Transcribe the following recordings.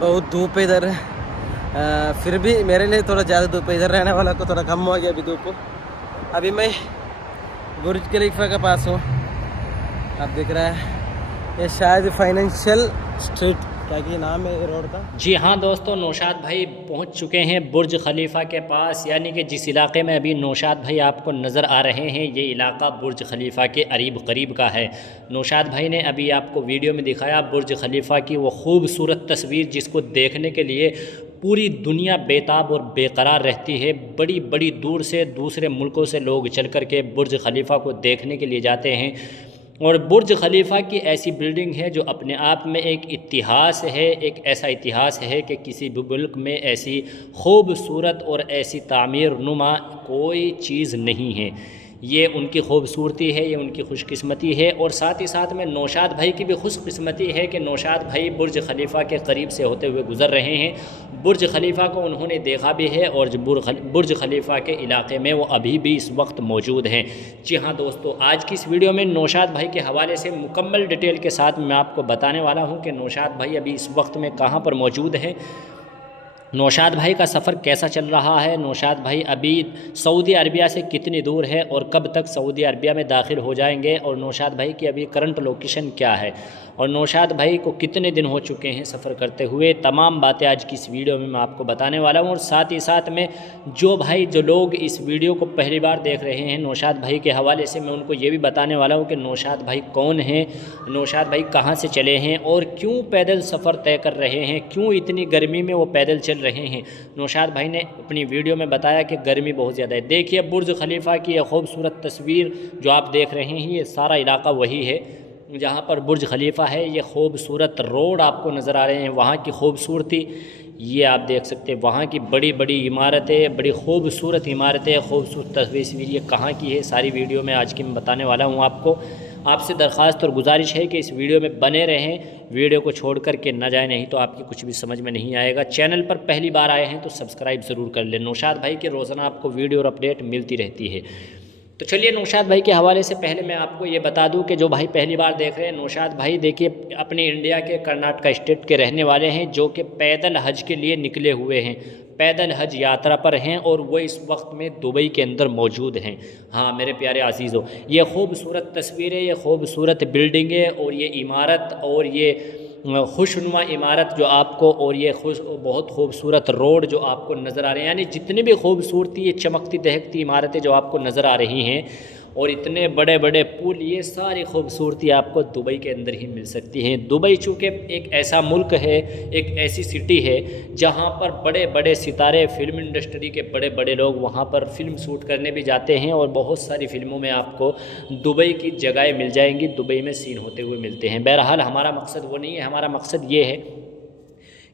बहुत धूप है इधर। फिर भी मेरे लिए थोड़ा ज़्यादा धूप है, इधर रहने वाला को थोड़ा कम हो गया अभी धूप। अभी मैं बुर्ज खलीफा के पास हूँ, आप दिख रहा है ये शायद फाइनेंशियल स्ट्रीट क्या कि नाम है रोड का। जी हाँ दोस्तों, नौशाद भाई पहुंच चुके हैं बुर्ज खलीफा के पास, यानी कि जिस इलाके में अभी नौशाद भाई आपको नज़र आ रहे हैं ये इलाका बुर्ज खलीफा के करीब का है। नौशाद भाई ने अभी आपको वीडियो में दिखाया बुर्ज खलीफा की वो खूबसूरत तस्वीर जिसको देखने के लिए पूरी दुनिया बेताब और बेकरार रहती है। बड़ी बड़ी दूर से दूसरे मुल्कों से लोग चल कर के बुर्ज खलीफा को देखने के लिए जाते हैं। और बुर्ज खलीफा की ऐसी बिल्डिंग है जो अपने आप में एक इतिहास है, एक ऐसा इतिहास है कि किसी भी मुल्क में ऐसी खूबसूरत और ऐसी तामीर नुमा कोई चीज़ नहीं है। ये उनकी खूबसूरती है, ये उनकी खुशकिस्मती है। और साथ ही साथ में नौशाद भाई की भी खुशकिस्मती है कि नौशाद भाई बुर्ज खलीफा के करीब से होते हुए गुज़र रहे हैं। बुर्ज खलीफा को उन्होंने देखा भी है और बुर्ज खलीफा के इलाके में वो अभी भी इस वक्त मौजूद हैं। जी हाँ दोस्तों, आज की इस वीडियो में नौशाद भाई के हवाले से मुकम्मल डिटेल के साथ मैं आपको बताने वाला हूँ कि नौशाद भाई अभी इस वक्त में कहाँ पर मौजूद हैं, नौशाद भाई का सफ़र कैसा चल रहा है, नौशाद भाई अभी सऊदी अरबिया से कितनी दूर है और कब तक सऊदी अरबिया में दाखिल हो जाएंगे, और नौशाद भाई की अभी करंट लोकेशन क्या है, और नौशाद भाई को कितने दिन हो चुके हैं सफ़र करते हुए। तमाम बातें आज की इस वीडियो में मैं आपको बताने वाला हूँ। और साथ ही साथ में जो लोग इस वीडियो को पहली बार देख रहे हैं नौशाद भाई के हवाले से, मैं उनको ये भी बताने वाला हूँ कि नौशाद भाई कौन हैं, नौशाद भाई कहाँ से चले हैं और क्यों पैदल सफ़र तय कर रहे हैं, क्यों इतनी गर्मी में वो पैदल चल रहे हैं। नौशाद भाई ने अपनी वीडियो में बताया कि गर्मी बहुत ज़्यादा है। देखिए बुर्ज खलीफा की यह खूबसूरत तस्वीर जो आप देख रहे हैं, ये सारा इलाका वही है जहाँ पर बुर्ज खलीफा है। ये खूबसूरत रोड आपको नज़र आ रहे हैं, वहाँ की खूबसूरती ये आप देख सकते हैं, वहाँ की बड़ी बड़ी इमारतें, बड़ी खूबसूरत इमारतें, खूबसूरत तस्वीर ये कहाँ की है, सारी वीडियो में आज की मैं बताने वाला हूँ आपको। आपसे दरख्वास्त और गुजारिश है कि इस वीडियो में बने रहें, वीडियो को छोड़ कर के न जाए, नहीं तो आपकी कुछ भी समझ में नहीं आएगा। चैनल पर पहली बार आए हैं तो सब्सक्राइब ज़रूर कर लें। नौशाद भाई के रोज़ाना आपको वीडियो और अपडेट मिलती रहती है। तो चलिए नौशाद भाई के हवाले से पहले मैं आपको ये बता दूं कि जो भाई पहली बार देख रहे हैं, नौशाद भाई देखिए अपने इंडिया के कर्नाटका स्टेट के रहने वाले हैं, जो कि पैदल हज के लिए निकले हुए हैं, पैदल हज यात्रा पर हैं और वो इस वक्त में दुबई के अंदर मौजूद हैं। हाँ मेरे प्यारे अजीज़ों, ये खूबसूरत तस्वीरें, ये खूबसूरत बिल्डिंगें और ये इमारत और ये खुशनुमा इमारत जो आपको, और ये बहुत खूबसूरत रोड जो आपको नज़र आ रहे हैं, यानी जितनी भी खूबसूरती ये चमकती दहकती इमारतें जो आपको नज़र आ रही हैं और इतने बड़े बड़े पुल, ये सारी खूबसूरती आपको दुबई के अंदर ही मिल सकती है। दुबई चूँकि एक ऐसा मुल्क है, एक ऐसी सिटी है जहाँ पर बड़े बड़े सितारे, फिल्म इंडस्ट्री के बड़े बड़े लोग वहाँ पर फिल्म शूट करने भी जाते हैं और बहुत सारी फिल्मों में आपको दुबई की जगहें मिल जाएंगी, दुबई में सीन होते हुए मिलते हैं। बहरहाल हमारा मकसद वो नहीं है, हमारा मकसद ये है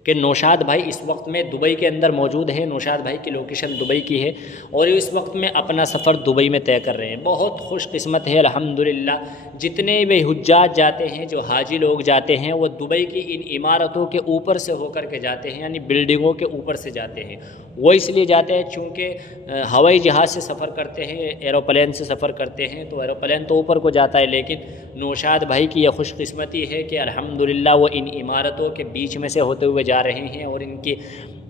कि नौशाद भाई इस वक्त में दुबई के अंदर मौजूद है। नौशाद भाई की लोकेशन दुबई की है और इस वक्त में अपना सफ़र दुबई में तय कर रहे हैं। बहुत खुशकिस्मत है अल्हम्दुलिल्लाह, जितने भी हुज्जाज जाते हैं, जो हाजी लोग जाते हैं, वो दुबई की इन इमारतों के ऊपर से होकर के जाते हैं, यानी बिल्डिंगों के ऊपर से जाते हैं। वो इसलिए जाते हैं चूँकि हवाई जहाज़ से सफ़र करते हैं, एरोप्लेन से सफ़र करते हैं तो एरोप्लेन तो ऊपर को जाता है, लेकिन नौशाद भाई की यह खुशकिस्मती है कि अल्हम्दुलिल्लाह वो इन इमारतों के बीच में से होते हुए जा रहे हैं और इनके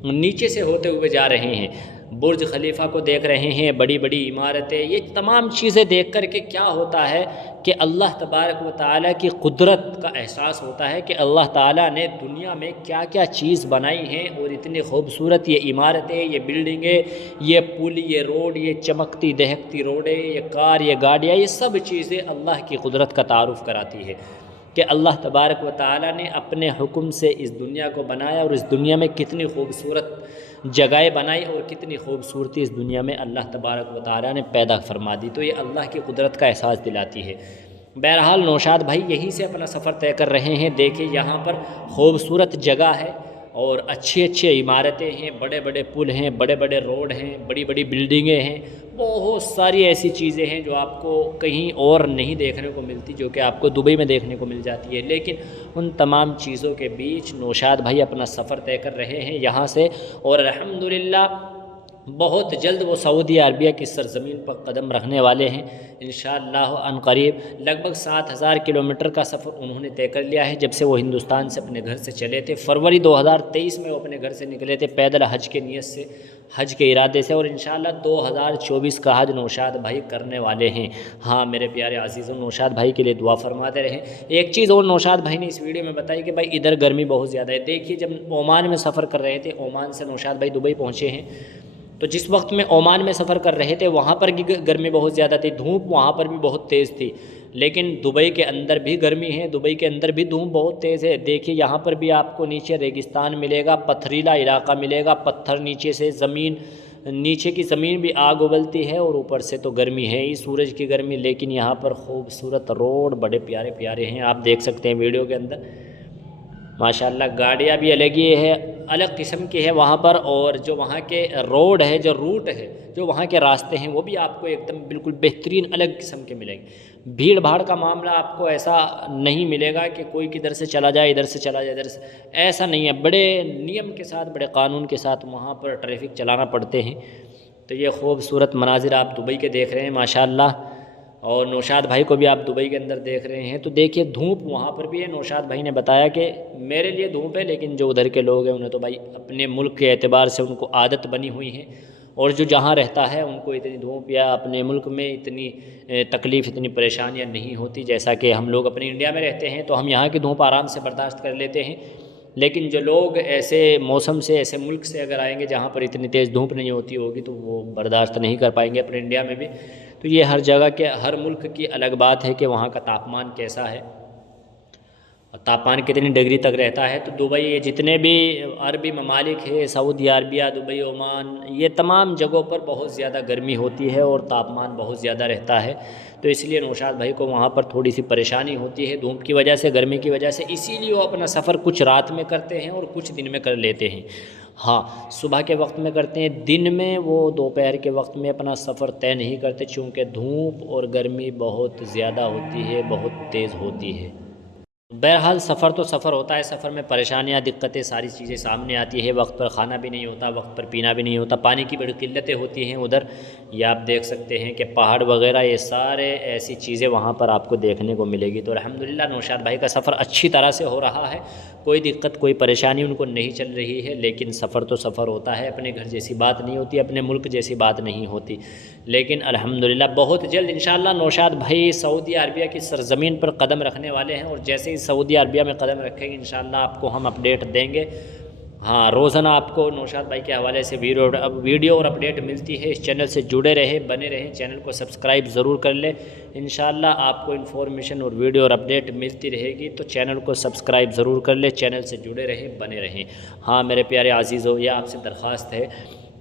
नीचे से होते हुए जा रहे हैं। बुर्ज खलीफा को देख रहे हैं, बड़ी बड़ी इमारतें, ये तमाम चीज़ें देख कर के क्या होता है कि अल्लाह तबारक व तआला की कुदरत का एहसास होता है कि अल्लाह ताला ने दुनिया में क्या क्या चीज़ बनाई हैं और इतनी खूबसूरत ये इमारतें, ये बिल्डिंगें, ये पुल, ये रोड, ये चमकती दहकती रोडें, ये कार, ये गाड़ियाँ, ये सब चीज़ें अल्लाह की कुदरत का तारुफ़ कराती है कि अल्लाह तबारक व तआला ने अपने हुक्म से इस दुनिया को बनाया और इस दुनिया में कितनी खूबसूरत जगहें बनाई और कितनी खूबसूरती इस दुनिया में अल्लाह तबारक व तआला ने पैदा फरमा दी। तो ये अल्लाह की कुदरत का एहसास दिलाती है। बहरहाल नौशाद भाई यहीं से अपना सफ़र तय कर रहे हैं। देखिए यहाँ पर खूबसूरत जगह है और अच्छी अच्छी इमारतें हैं, बड़े बड़े पुल हैं, बड़े बड़े रोड हैं, बड़ी बड़ी बिल्डिंगें हैं, बहुत सारी ऐसी चीज़ें हैं जो आपको कहीं और नहीं देखने को मिलती, जो कि आपको दुबई में देखने को मिल जाती है। लेकिन उन तमाम चीज़ों के बीच नौशाद भाई अपना सफ़र तय कर रहे हैं यहाँ से, और अल्हम्दुलिल्लाह بہت جلد وہ سعودی عربیہ کی سرزمین پر قدم رکھنے والے ہیں انشاءاللہ عن قریب۔ لگ بھگ 7000 کلومیٹر کا سفر انہوں نے طے کر لیا ہے جب سے وہ ہندوستان سے اپنے گھر سے چلے تھے۔ فروری 2023 میں وہ اپنے گھر سے نکلے تھے پیدل حج کے نیت سے، حج کے ارادے سے، اور انشاءاللہ 2024 کا حج نوشاد بھائی کرنے والے ہیں۔ ہاں میرے پیارے عزیزوں، نوشاد بھائی کے لیے دعا فرماتے رہیں۔ ایک چیز اور نوشاد بھائی نے اس ویڈیو میں بتائی کہ بھائی ادھر گرمی بہت زیادہ ہے۔ دیکھیے جب عمان میں سفر کر رہے تھے، عمان سے نوشاد بھائی دبئی پہنچے ہیں، تو جس وقت میں عمان میں سفر کر رہے تھے وہاں پر گرمی بہت زیادہ تھی، دھوپ وہاں پر بھی بہت تیز تھی، لیکن دبئی کے اندر بھی گرمی ہے، دبئی کے اندر بھی دھوپ بہت تیز ہے۔ دیکھیے یہاں پر بھی آپ کو نیچے ریگستان ملے گا، پتھریلا علاقہ ملے گا، پتھر نیچے سے، زمین نیچے کی زمین بھی آگ ابلتی ہے، اور اوپر سے تو گرمی ہے ہی، سورج کی گرمی۔ لیکن یہاں پر خوبصورت روڈ بڑے پیارے پیارے ہیں، آپ دیکھ سکتے ہیں ویڈیو کے اندر ماشاءاللہ۔ گاڑیاں بھی الگ ہی ہے، الگ قسم کی ہے وہاں پر، اور جو وہاں کے روڈ ہے، جو روٹ ہے، جو وہاں کے راستے ہیں، وہ بھی آپ کو ایک دم بالکل بہترین الگ قسم کے ملیں گے۔ بھیڑ بھاڑ کا معاملہ آپ کو ایسا نہیں ملے گا کہ کوئی کدھر سے چلا جائے، ادھر سے چلا جائے، ادھر سے، ایسا نہیں ہے۔ بڑے نیم کے ساتھ، بڑے قانون کے ساتھ وہاں پر ٹریفک چلانا پڑتے ہیں۔ تو یہ خوبصورت مناظر آپ دبئی کے دیکھ رہے ہیں ماشاءاللہ، اور نوشاد بھائی کو بھی آپ دبئی کے اندر دیکھ رہے ہیں۔ تو دیکھیے دھوپ وہاں پر بھی ہے، نوشاد بھائی نے بتایا کہ میرے لیے دھوپ ہے، لیکن جو ادھر کے لوگ ہیں انہیں تو بھائی اپنے ملک کے اعتبار سے ان کو عادت بنی ہوئی ہے، اور جو جہاں رہتا ہے ان کو اتنی دھوپ یا اپنے ملک میں اتنی تکلیف، اتنی پریشانیاں نہیں ہوتی، جیسا کہ ہم لوگ اپنے انڈیا میں رہتے ہیں تو ہم یہاں کی دھوپ آرام سے برداشت کر لیتے ہیں۔ لیکن جو لوگ ایسے موسم سے، ایسے ملک سے اگر آئیں گے جہاں پر اتنی تیز دھوپ نہیں ہوتی ہوگی تو وہ برداشت نہیں کر پائیں گے اپنے انڈیا میں بھی۔ تو یہ ہر جگہ کے، ہر ملک کی الگ بات ہے کہ وہاں کا تاپمان کیسا ہے، تاپمان کتنی ڈگری تک رہتا ہے۔ تو دبئی، یہ جتنے بھی عربی ممالک ہے، سعودی عربیہ، دبئی، عمان، یہ تمام جگہوں پر بہت زیادہ گرمی ہوتی ہے اور تاپمان بہت زیادہ رہتا ہے۔ تو اس لیے نوشاد بھائی کو وہاں پر تھوڑی سی پریشانی ہوتی ہے دھوپ کی وجہ سے، گرمی کی وجہ سے، اسی لیے وہ اپنا سفر کچھ رات میں کرتے ہیں اور کچھ دن میں کر لیتے ہیں۔ ہاں صبح کے وقت میں کرتے ہیں، دن میں وہ دوپہر کے وقت میں اپنا سفر طے نہیں کرتے، چونکہ دھوپ اور گرمی بہت زیادہ ہوتی ہے، بہت تیز ہوتی ہے۔ بہرحال سفر تو سفر ہوتا ہے، سفر میں پریشانیاں، دقتیں، ساری چیزیں سامنے آتی ہے۔ وقت پر کھانا بھی نہیں ہوتا، وقت پر پینا بھی نہیں ہوتا، پانی کی بڑی قلتیں ہوتی ہیں ادھر۔ یہ آپ دیکھ سکتے ہیں کہ پہاڑ وغیرہ، یہ سارے ایسی چیزیں وہاں پر آپ کو دیکھنے کو ملے گی۔ تو الحمدللہ نوشاد بھائی کا سفر اچھی طرح سے ہو رہا ہے، کوئی دقت، کوئی پریشانی ان کو نہیں چل رہی ہے۔ لیکن سفر تو سفر ہوتا ہے، اپنے گھر جیسی بات نہیں ہوتی، اپنے ملک جیسی بات نہیں ہوتی۔ لیکن الحمدللہ بہت جلد انشاءاللہ نوشاد بھائی سعودی عربیہ کی سرزمین پر قدم رکھنے والے ہیں، اور جیسے ہی سعودی عربیہ میں قدم رکھیں گے انشاءاللہ آپ کو ہم اپڈیٹ دیں گے۔ ہاں روزانہ آپ کو نوشاد بھائی کے حوالے سے ویڈیو اور اپڈیٹ ملتی ہے۔ اس چینل سے جڑے رہے، بنے رہیں، چینل کو سبسکرائب ضرور کر لیں۔ انشاءاللہ آپ کو انفارمیشن اور ویڈیو اور اپڈیٹ ملتی رہے گی، تو چینل کو سبسکرائب ضرور کر لیں، چینل سے جڑے رہیں، بنے رہیں۔ ہاں میرے پیارے عزیزو، یہ آپ سے درخواست ہے،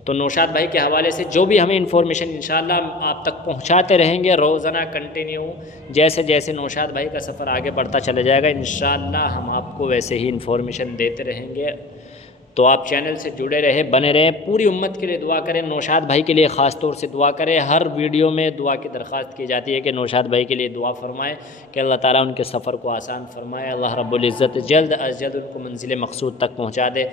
تو نوشاد بھائی کے حوالے سے جو بھی ہمیں انفارمیشن انشاءاللہ آپ تک پہنچاتے رہیں گے روزانہ کنٹینیو۔ جیسے جیسے نوشاد بھائی کا سفر آگے بڑھتا چلا جائے گا انشاءاللہ ہم آپ کو ویسے ہی انفارمیشن دیتے رہیں گے۔ تو آپ چینل سے جڑے رہے، بنے رہیں، پوری امت کے لیے دعا کریں، نوشاد بھائی کے لیے خاص طور سے دعا کریں۔ ہر ویڈیو میں دعا کی درخواست کی جاتی ہے کہ نوشاد بھائی کے لیے دعا فرمائیں کہ اللہ تعالیٰ ان کے سفر کو آسان فرمائے، اللہ رب العزت جلد از جلد ان کو منزل مقصود تک پہنچا دے،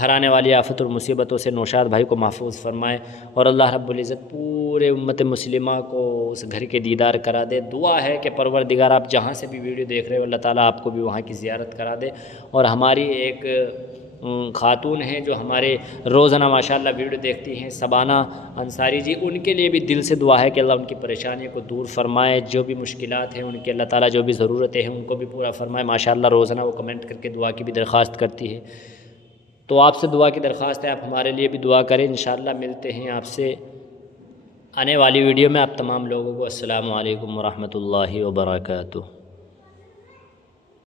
ہر آنے والی آفت اور مصیبتوں سے نوشاد بھائی کو محفوظ فرمائے، اور اللہ رب العزت پورے امت مسلمہ کو اس گھر کے دیدار کرا دے۔ دعا ہے کہ پروردگار آپ جہاں سے بھی ویڈیو دیکھ رہے ہو، اللہ تعالیٰ آپ کو بھی وہاں کی زیارت کرا دے۔ اور ہماری ایک خاتون ہیں جو ہمارے روزانہ ماشاءاللہ ویڈیو دیکھتی ہیں، سبانہ انصاری جی، ان کے لیے بھی دل سے دعا ہے کہ اللہ ان کی پریشانیوں کو دور فرمائے، جو بھی مشکلات ہیں ان کے اللہ تعالیٰ جو بھی ضرورتیں ہیں ان کو بھی پورا فرمائے۔ ماشاءاللہ روزانہ وہ کمنٹ کر کے دعا کی بھی درخواست کرتی ہے، تو آپ سے دعا کی درخواست ہے، آپ ہمارے لیے بھی دعا کریں۔ انشاءاللہ ملتے ہیں آپ سے آنے والی ویڈیو میں۔ آپ تمام لوگوں کو السلام علیکم ورحمۃ اللہ وبرکاتہ۔